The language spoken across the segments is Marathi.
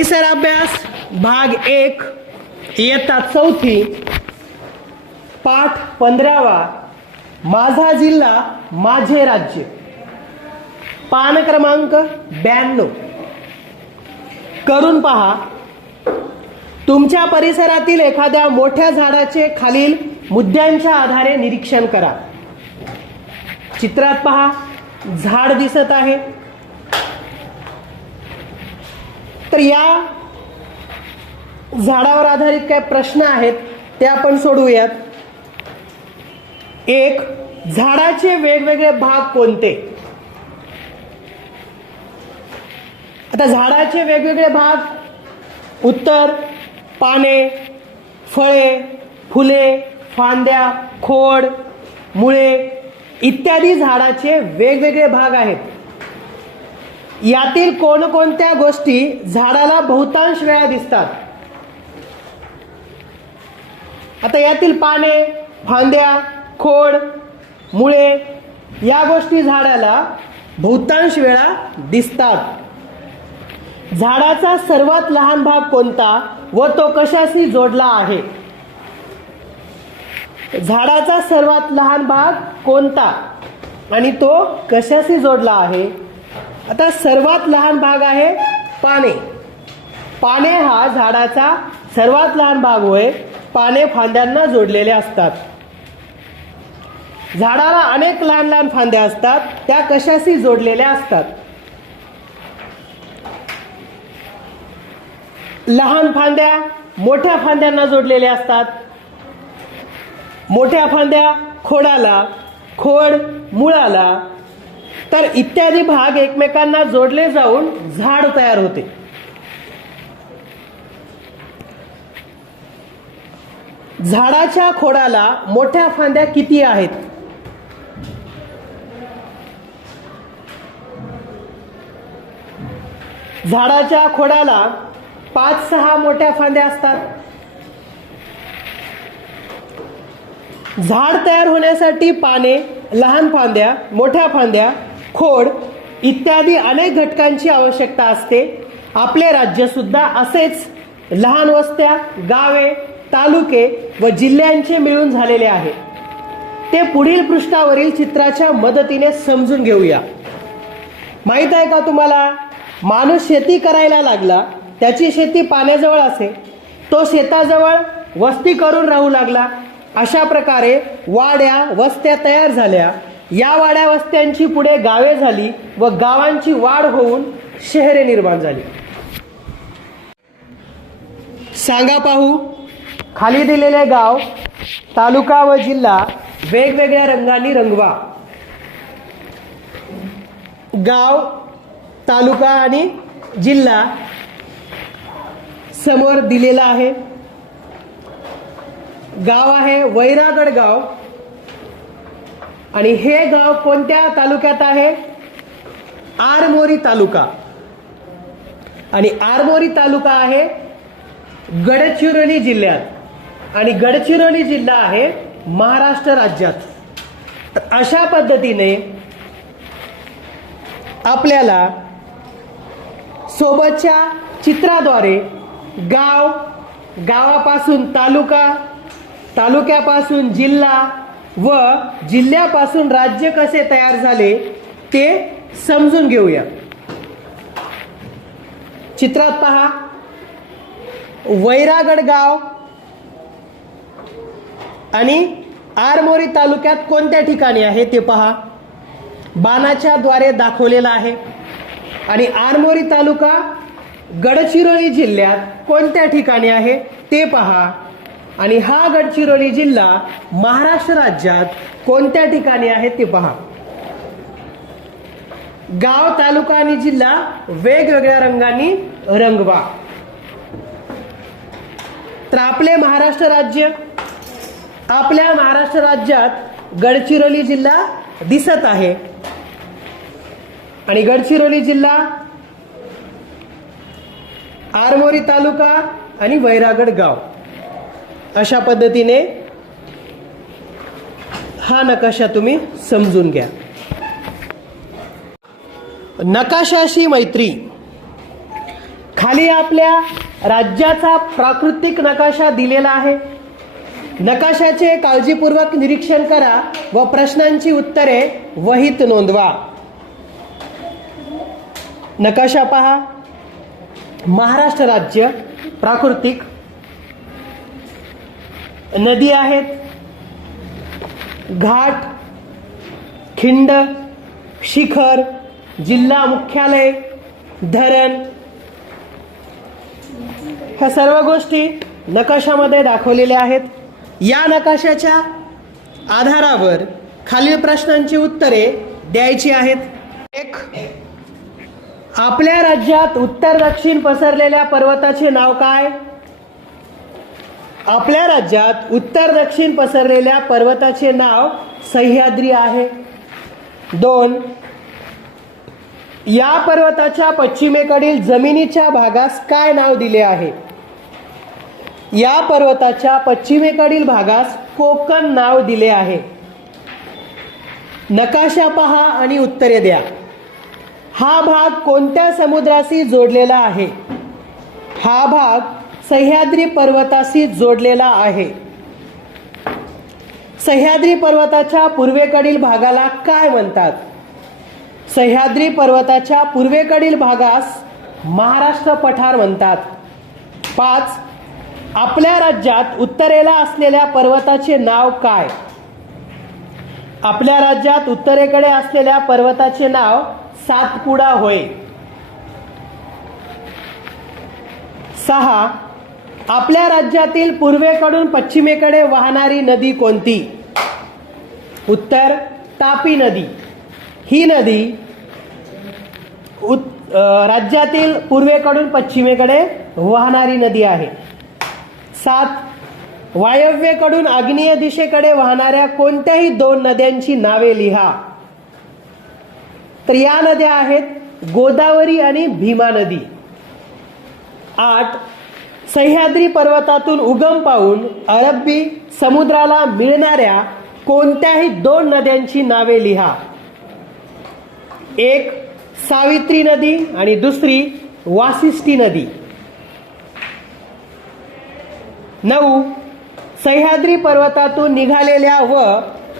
परिसर अभ्यास भाग 1 इयत्ता 4 पाठ 15वा माझा जिल्हा माझे राज्य पान क्रमांक 92 करून पहा। तुमच्या परिसरातील एखाद्या मोठ्या झाडाचे खालील मुद्द्यांच्या आधारे निरीक्षण करा। चित्रात पहा, झाड दिसत आहे। तर या झाडावर आधारित काय प्रश्न आहेत ते आपण सोडवूयात। 1. झाडाचे वेगवेगळे भाग कोणते? आता झाडाचे वेगवेगळे भाग: उत्तर पाने, फळे, फुले, फांद्या, खोड, मुळे इत्यादी झाडाचे वेगवेगळे भाग आहेत। यातील कोणकोणत्या गोष्टी झाडाला बहुतांश वेळा दिसतात? आता यातील पाने, फांद्या, खोड, मुळे या गोष्टी झाडाला बहुतांश वेळा दिसतात। झाडाचा सर्वात लहान भाग कोणता व तो कशाशी जोडला आहे? झाडाचा सर्वात लहान भाग कोणता आणि तो कशाशी जोडला आहे? आता सर्वात लहान भाग आहे पाने। पाने हा झाडाचा सर्वात लहान भाग होय। पाने फांद्यांना जोडलेले असतात। झाडाला अनेक लहान लहान फांद्या असतात, त्या कशाशी जोडलेल्या असतात? लहान फांद्या मोठ्या फांद्यांना जोडलेल्या असतात। मोठ्या फांद्या खोडाला, खोड मुळाला, तर इत्यादी भाग एकमेकांना जोडले जाऊन झाड तयार होते। झाडाच्या खोडाला मोठ्या फांद्या किती आहेत? झाडाच्या खोडाला 5-6 मोठ्या फांद्या असतात। झाड तयार होण्यासाठी पाने, लहान फांद्या, मोठ्या फांद्या, खोड इत्यादी अनेक घटकांची आवश्यकता असते। आपले राज्य सुद्धा असेच लहान वस्त्या, गावे, तालुके व जिल्ह्यांचे मिळून झालेले आहे। ते पुढील पृष्ठावरील चित्राच्या मदतीने समजून घेऊया। माहित आहे का तुम्हाला, माणूस शेती करायला लागला, त्याची शेती पाण्याजवळ असे, तो शेताजवळ वस्ती करून राहू लागला। अशा प्रकारे वाड्या वस्त्या तयार झाल्या। या वाड्या वस्त्यांची पुढे गावे झाली व गावांची वाढ होऊन शहरे निर्माण झाली। सांगा पाहू, खाली दिलेले गाव, तालुका व जिल्हा वेगवेगळ्या रंगांनी रंगवा। गाव, तालुका आणि जिल्हा समोर दिलेला आहे। गाव आहे वैरागड गाव आणि हे गाव कोणत्या तालुक्यात आहे? आरमोरी तालुका। आणि आरमोरी तालुका आहे गडचिरोली जिल्ह्यात आणि गडचिरोली जिल्हा आहे महाराष्ट्र राज्यात। तर अशा पद्धतीने आपल्याला सोबतच्या चित्राद्वारे गाव, गावापासून तालुका, तालुक्यापासून जिल्हा व जिल्ह्यापासून राज्य कसे तयार झाले ते समजून घेऊया। चित्रात पहा, वैरागड गाव आणि आरमोरी तालुक्यात कोणत्या ठिकाणी आहे ते पहा। बाणाच्या द्वारे दाखवलेला आहे। आणि आरमोरी तालुका गडचिरोली जिल्ह्यात कोणत्या ठिकाणी आहे ते पहा। आणि हा गडचिरोली जिल्हा महाराष्ट्र राज्यात कोणत्या ठिकाणी आहे ते पहा। गाव, तालुका आणि जिल्हा वेगवेगळ्या रंगांनी रंगवा। तर आपले महाराष्ट्र राज्य, आपल्या महाराष्ट्र राज्यात गडचिरोली जिल्हा दिसत आहे आणि गडचिरोली जिल्हा, आरमोरी तालुका आणि वैरागड गाव अशा पद्धतीने हा नकाशा तुम्ही समजून घ्या। नकाशाशी मैत्री। खाली आपल्या राज्याचा प्राकृतिक नकाशा दिलेला आहे. नकाशाचे काळजीपूर्वक निरीक्षण करा व प्रश्नांची उत्तरे वहीत नोंदवा. नकाशा पहा. महाराष्ट्र राज्य प्राकृतिक नदी आहेत, घाट, खिंड, शिखर, जिल्हा मुख्यालय, धरण, ह्या सर्व गोष्टी नकाशामध्ये दाखवलेल्या आहेत. या नकाशाच्या आधारावर खालील प्रश्नांची उत्तरे द्यायची आहेत. 1. आपल्या राज्यात उत्तर दक्षिण पसरलेल्या पर्वताचे नाव काय? आपल्या राज्यात उत्तर दक्षिण पसरलेल्या पर्वताचे नाव सह्याद्री आहे. 2. या पर्वताच्या पश्चिमेकडील जमिनीच्या भागास काय नाव दिले आहे? या पर्वताच्या पश्चिमेकडील भागास कोकण नाव दिले आहे. नकाशा पहा आणि उत्तरे द्या. हा भाग कोणत्या समुद्राशी जोडलेला आहे? हा भाग सह्याद्री पर्वताशी जोडलेला आहे. सह्याद्री पर्वताच्या पूर्वेकडील भागाला काय म्हणतात? सह्याद्री पर्वताच्या पूर्वेकडील भागास महाराष्ट्र पठार म्हणतात. 5. आपल्या राज्यात उत्तरेला असलेल्या पर्वताचे नाव काय? आपल्या राज्यात उत्तरेकडे असलेल्या पर्वताचे नाव सातपुडा होय. 6. आपल्या राज्यातील पूर्वेकडून पश्चिमेकडे वाहणारी नदी कोणती? उत्तर तापी नदी. ही नदी राज्यातील पूर्वेकडून पश्चिमेकडे वाहणारी नदी आहे. 7. वायव्येकडून आग्नेय दिशेकडे वाहणाऱ्या कोणत्याही 2 नद्यांची नावे लिहा. तर या नद्या आहेत गोदावरी आणि भीमा नदी. 8. सह्याद्री पर्वतातून उगम पावून अरबी समुद्राला मिळणाऱ्या कोणत्याही 2 नद्यांची नावे लिहा. 1. सावित्री नदी आणि दुसरी वासिष्ठी नदी. 9. सह्याद्री पर्वतातून निघालेल्या व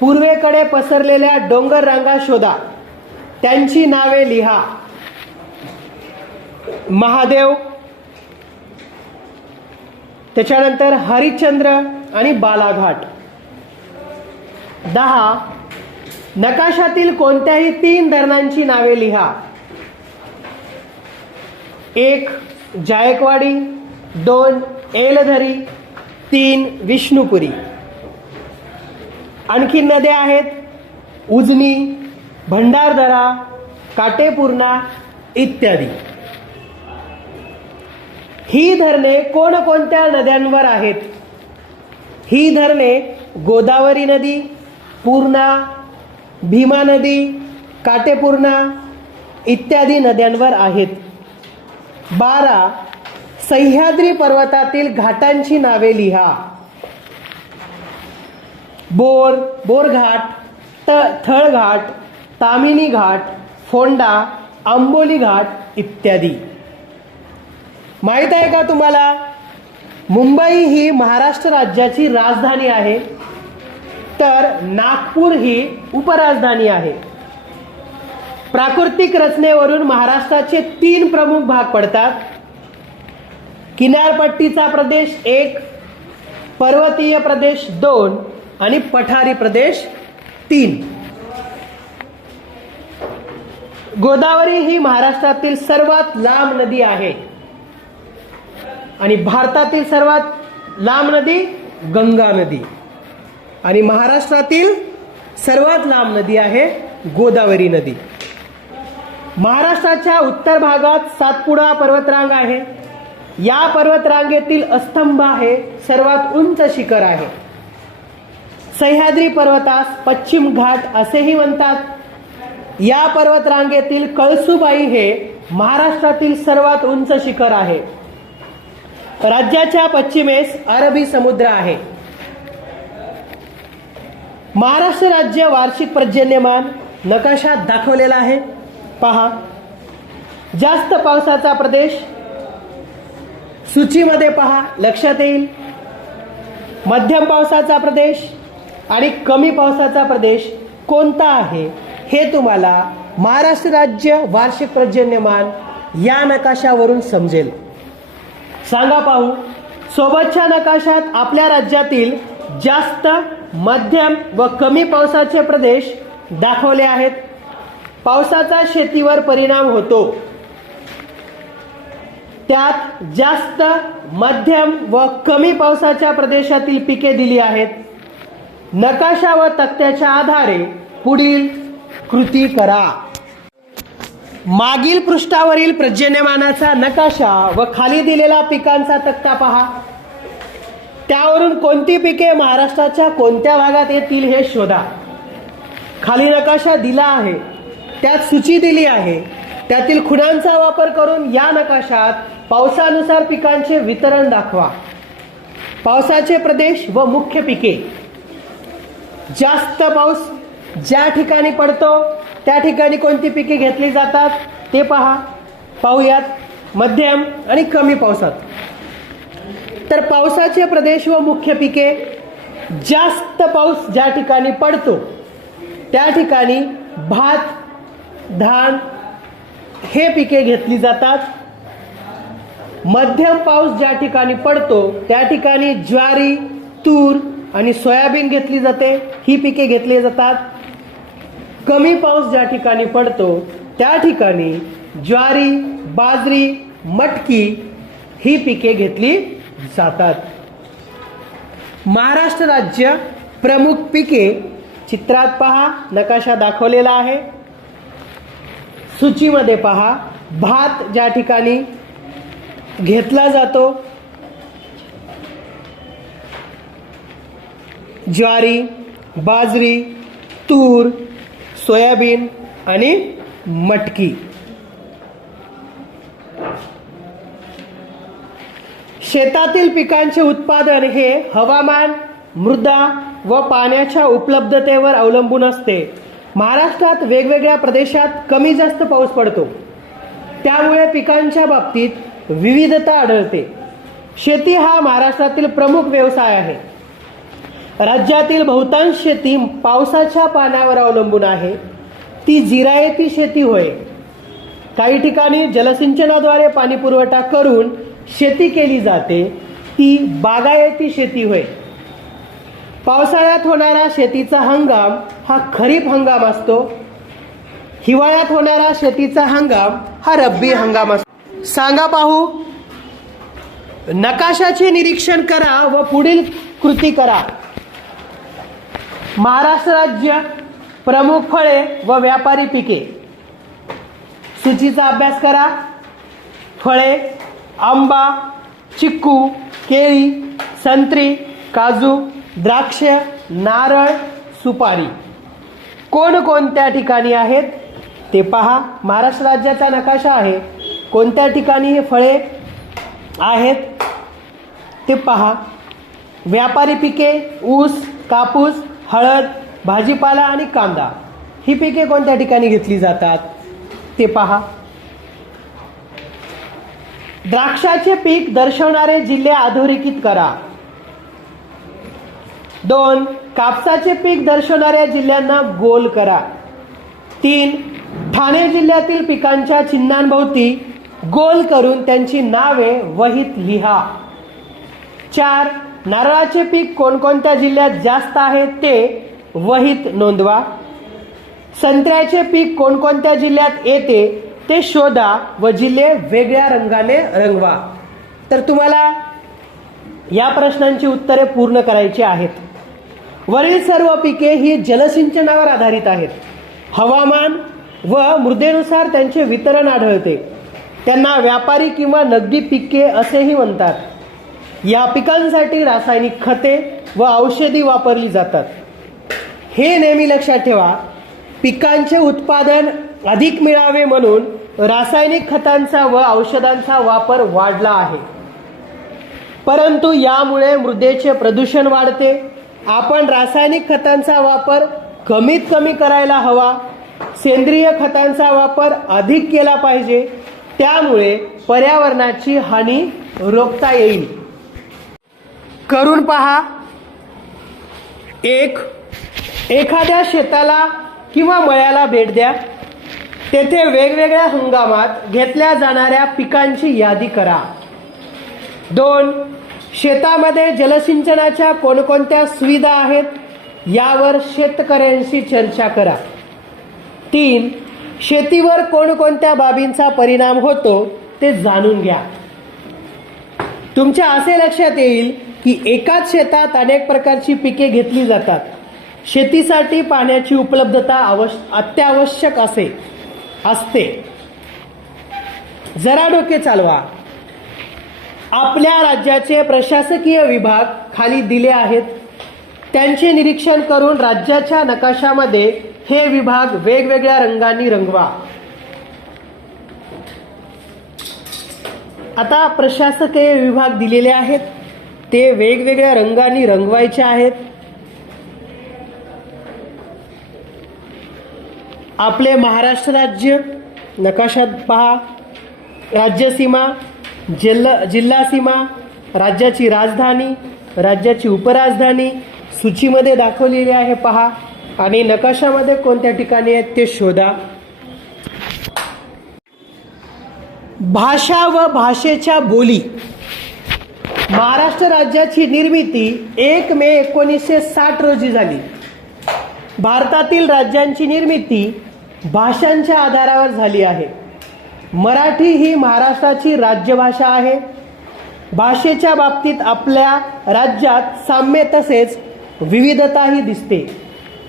पूर्वेकडे पसरलेल्या डोंगर रांगा शोधा. त्यांची नावे लिहा. महादेव, त्याच्यानंतर हरिश्चंद्र आणि बालाघाट. 10. नकाशातील कोणत्याही 3 धरणांची नावे लिहा. 1. जायकवाडी, 2. एलधरी, 3. विष्णुपुरी. आणखी नद्या आहेत उजनी, भंडारदरा, काटेपूर्णा इत्यादी. ही धरणे कोणकोणत्या नद्यांवर आहेत? ही धरणे गोदावरी नदी, पूर्णा, भीमा नदी, काटेपूर्णा इत्यादी नद्यांवर आहेत. 12. सह्याद्री पर्वतातील घाटांची नावे लिहा. बोरघाट, थळघाट, तामिनी घाट, फोंडा, आंबोली घाट इत्यादी. माहित आहे का तुम्हाला, मुंबई ही महाराष्ट्र राज्याची राजधानी आहे, तर नागपूर ही उपराजधानी आहे. प्राकृतिक रचनेवरून महाराष्ट्राचे 3 प्रमुख भाग पडतात. किनारपट्टीचा प्रदेश 1, पर्वतीय प्रदेश 2 आणि पठारी प्रदेश 3. गोदावरी ही महाराष्ट्रातील सर्वात लांब नदी आहे आणि भारतातील सर्वात लांब नदी गंगा नदी, आणि महाराष्ट्रातील सर्वात लांब नदी आहे गोदावरी नदी. महाराष्ट्राच्या उत्तर भागात सातपुडा पर्वतरांग आहे. या पर्वतरांगेतील अस्तंभ हे सर्वात उंच शिखर आहे. सह्याद्री पर्वतास पश्चिम घाट असेही म्हणतात. या पर्वतरांगेतील कळसुबाई हे महाराष्ट्रातील सर्वात उंच शिखर आहे. राज्याच्या पश्चिमेस अरबी समुद्र आहे. महाराष्ट्र राज्य वार्षिक पर्जन्यमान नकाशात दाखवलेला आहे. पहा, जास्त पावसाचा प्रदेश सूचीमध्ये पहा, लक्षात येईल. मध्यम पावसाचा प्रदेश आणि कमी पावसाचा प्रदेश कोणता आहे हे तुम्हाला महाराष्ट्र राज्य वार्षिक पर्जन्यमान या नकाशावरून समजेल. सांगा पाहू. सोबतच्या नकाशात आपल्या राज्यातील जास्त, मध्यम व कमी पावसाचे प्रदेश दाखवले आहेत. पावसाचा शेतीवर परिणाम होतो. त्यात जास्त, मध्यम व कमी पावसाच्या प्रदेशातील पिके दिली आहेत. नकाशा व तक्त्याच्या आधारे पुढील कृती करा. मागील पृष्ठावरील पर्जन्यमानाचा नकाशा व खाली दिलेला पिकांचा तक्ता पहा. त्यावरून कोणती पिके महाराष्ट्राच्या कोणत्या भागात येतील हे शोधा. खाली नकाशा दिला आहे, त्यात सूची दिली आहे. त्यातील खुणांचा वापर करून या नकाशात पावसानुसार पिकांचे वितरण दाखवा. पावसाचे प्रदेश व मुख्य पिके. जास्त पाऊस ज्या ठिकाणी पडतो त्या ठिकाणी कोणती पिके घेतली जातात ते पहा. पाहूयात. मध्यम आणि कमी पावसात. तर पावसाचे प्रदेश व मुख्य पिके. जास्त पाऊस ज्या ठिकाणी पडतो त्या ठिकाणी भात, धान हे पिके घेतली जातात. मध्यम पाऊस ज्या ठिकाणी पडतो त्या ठिकाणी ज्वारी, तूर आणि सोयाबीन घेतली जाते, ही पिके घेतली जातात. कमी पाऊस ज्या ठिकाणी पडतो त्या ठिकाणी ज्वारी, बाजरी, मटकी ही पिके घेतली जातात. महाराष्ट्र राज्य प्रमुख पिके चित्रात पहा, नकाशा दाखवलेला आहे. सूचीमध्ये पहा. भात ज्या ठिकाणी घेतला जातो, ज्वारी, बाजरी, तूर, सोयाबीन आणि मटकी. शेतातील पिकांचे उत्पादन हे हवामान, मृदा व पाण्याच्या उपलब्धतेवर अवलंबून असते. महाराष्ट्रात वेगवेगळ्या प्रदेशात कमी जास्त पाऊस पडतो, त्यामुळे पिकांच्या बाबतीत विविधता आढळते. शेती हा महाराष्ट्रातील प्रमुख व्यवसाय आहे. राज्यातील बहुतांश शेती पावसाच्या पाण्यावर अवलंबून आहे. ती जिरायती शेती होय. काही ठिकाणी जलसिंचनाद्वारे पाणी पुरवठा करून शेती केली जाते, ती बागायती शेती होय. पावसाळ्यात होणारा शेतीचा हंगाम हा खरीप हंगाम असतो. हिवाळ्यात होणारा शेतीचा हंगाम हा रब्बी हंगाम असतो. सांगा पाहू. नकाशाचे निरीक्षण करा व पुढील कृती करा. महाराष्ट्र राज्य प्रमुख फळे व व्यापारी पिके. सूचीचा अभ्यास करा. फळे: आंबा, चिक्कू, केळी, संत्री, काजू, द्राक्ष, नारळ, सुपारी. कोणकोणत्या ठिकाणी आहेत ते पहा. महाराष्ट्र राज्याचा नकाशा आहे. कोणत्या ठिकाणी हे फळे आहेत ते पहा. व्यापारी पिके: ऊस, कापूस, हळद, भाजीपाला आणि कांदा. ही पिके कोणत्या ठिकाणी घेतली जातात ते पहा. द्राक्षाचे पीक दर्शवणारे जिल्हे अधोरेखित करा. 2. कापसाचे पीक दर्शवणाऱ्या जिल्ह्यांना गोल करा. 3. ठाणे जिल्ह्यातील पिकांच्या चिन्हांभोवती गोल करून त्यांची नावे वहीत लिहा. 4. नारळाचे पीक कोणकोणत्या जिल्ह्यात जास्त आहे ते वहीत नोंदवा. संत्र्याचे पीक कोणकोणत्या जिल्ह्यात येते ते शोधा व जिल्हे वेगळ्या रंगाने रंगवा. तर तुम्हाला या प्रश्नांची उत्तरे पूर्ण करायची आहेत. वरील सर्व पिके ही जलसिंचनावर आधारित आहेत. हवामान व मृदेनुसार त्यांचे वितरण आढळते. त्यांना व्यापारी किंवा नगदी पिके असेही म्हणतात. या पिकांसाठी रासायनिक खते व औषधी वापरली जातात. हे नेहमी लक्षात ठेवा. पिकांचे उत्पादन अधिक मिळावे म्हणून रासायनिक खतांचा व औषधांचा वापर वाढला आहे. परंतु यामुळे मृदेचे प्रदूषण वाढते. आपण रासायनिक खतांचा वापर कमीत कमी करायला हवा. सेंद्रिय खतांचा वापर अधिक केला पाहिजे. त्यामुळे पर्यावरणाची हानी रोखता येईल. करून पहा. एखाद्या शेताला किंवा मळ्याला भेट द्या. तेथे वेगवेगळ्या हंगामात घेतल्या जाणाऱ्या पिकांची यादी करा. 2. शेतामध्ये जलसिंचनाच्या कोणकोणत्या सुविधा आहेत यावर शेतकऱ्यांशी चर्चा करा. 3. शेतीवर कोणकोणत्या बाबींचा परिणाम होतो ते जाणून घ्या. तुमच्या असे लक्षात येईल की एकाच शेतात अनेक प्रकारची पिके घेतली जातात. शेतीसाठी पाण्याची उपलब्धता अत्यावश्यक असते. जरा डोके चालवा. आपल्या राज्याचे प्रशासकीय विभाग खाली दिले आहेत. त्यांचे निरीक्षण करून राज्याच्या नकाशामध्ये हे विभाग वेगवेगळ्या रंगांनी रंगवा. आता प्रशासकीय विभाग दिलेले आहेत, ते वेगवेगळ्या रंगांनी रंगवायचे आहेत. आपले महाराष्ट्र राज्य नकाशात पहा. राज्यसीमा, जिल्हा सीमा, राज्याची राजधानी, राज्याची उपराजधानी सूचीमध्ये दाखवलेली आहे पहा. आणि नकाशामध्ये कोणत्या ठिकाणी आहेत ते शोधा. भाषा व भाषेच्या बोली. महाराष्ट्र राज्याची निर्मिती 1 मे 1960 रोजी झाली. भारतातील राज्यांची निर्मिती भाषांच्या आधारावर झाली आहे. मराठी ही महाराष्ट्राची राज्यभाषा आहे. भाषेच्या बाबतीत आपल्या राज्यात साम्य तसेच विविधताही दिसते.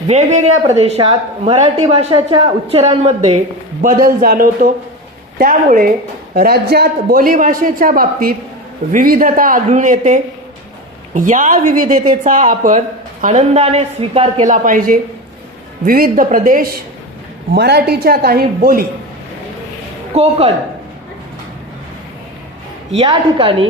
वेगवेगळ्या प्रदेशात मराठी भाषेच्या उच्चारांमध्ये बदल जाणवतो. त्यामुळे राज्यात बोलीभाषेच्या बाबतीत विविधता आढळून येते. या विविधतेचा आपण आनंदाने स्वीकार केला पाहिजे. विविध प्रदेश, मराठीच्या काही बोली. कोकण, या ठिकाणी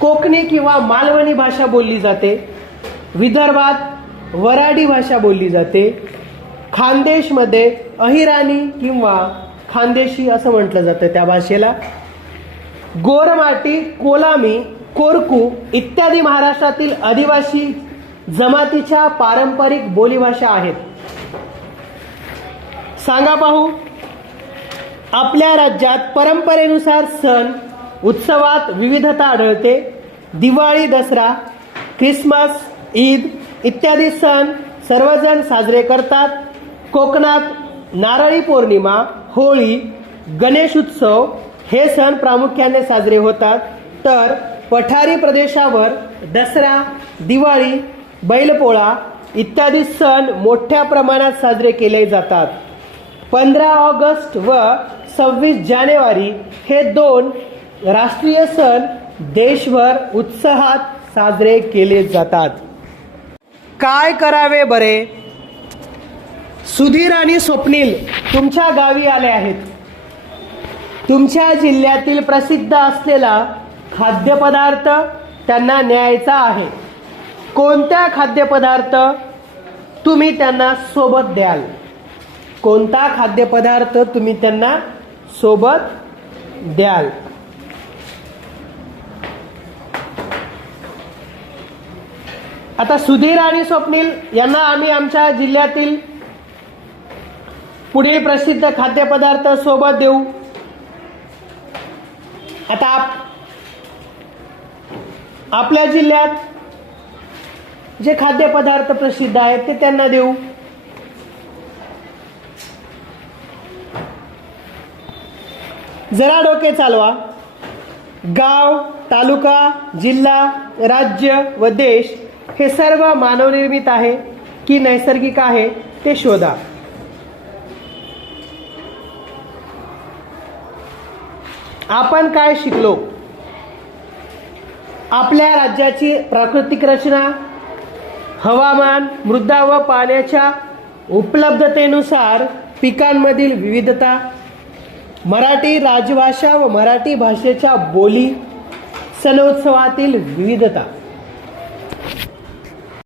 कोकणी किंवा मालवणी भाषा बोलली जाते. विदर्भात वऱ्हाडी भाषा बोलली जाते. खानदेशमध्ये अहिराणी किंवा खानदेशी असं म्हटलं जातं त्या भाषेला. गोरमाटी, कोलामी, कोरकू इत्यादी महाराष्ट्रातील आदिवासी जमातीच्या पारंपरिक बोलीभाषा आहेत. सांगा पाहू. आपल्या राज्यात परंपरेनुसार सण उत्सवात विविधता आढळते. दिवाळी, दसरा, ख्रिसमस, ईद इत्यादी सण सर्वजण साजरे करतात. कोकणात नारळी पौर्णिमा, होळी, गणेश उत्सव हे सण प्रामुख्याने साजरे होतात. तर पठारी प्रदेशावर दसरा, दिवाळी, बैलपोळा इत्यादी सण मोठ्या प्रमाणात साजरे केले जातात. 15 ऑगस्ट व 26 जानेवारी हे 2 राष्ट्रीय सण देशभर उत्साहात साजरे केले जातात. काय करावे बरे? सुधीर आणि स्वप्नील तुमच्या गावी आले आहेत. तुमच्या जिल्ह्यातील प्रसिद्ध असलेला खाद्यपदार्थ त्यांना न्यायचा आहे. कोणत्या खाद्यपदार्थ तुम्ही त्यांना सोबत द्याल? कोणता खाद्यपदार्थ तुम्ही त्यांना सोबत द्याल? आता सुधीर आणि स्वप्नील यांना आम्ही आमच्या जिल्ह्यातील पुढील प्रसिद्ध खाद्यपदार्थ सोबत देऊ. आता आपल्या जिल्ह्यात जे खाद्यपदार्थ प्रसिद्ध आहेत ते त्यांना देऊ. जरा डोके चालवा. गाव, तालुका, जिल्हा, राज्य व देश हे सर्व मानवनिर्मित आहे की नैसर्गिक आहे ते शोधा. आपण काय शिकलो? आपल्या राज्याची प्राकृतिक रचना, हवामान, मृदा व पाण्याच्या उपलब्धतेनुसार पिकांमधील विविधता, मराठी राजभाषा व मराठी भाषेच्या बोली, सणोत्सवातील विविधता.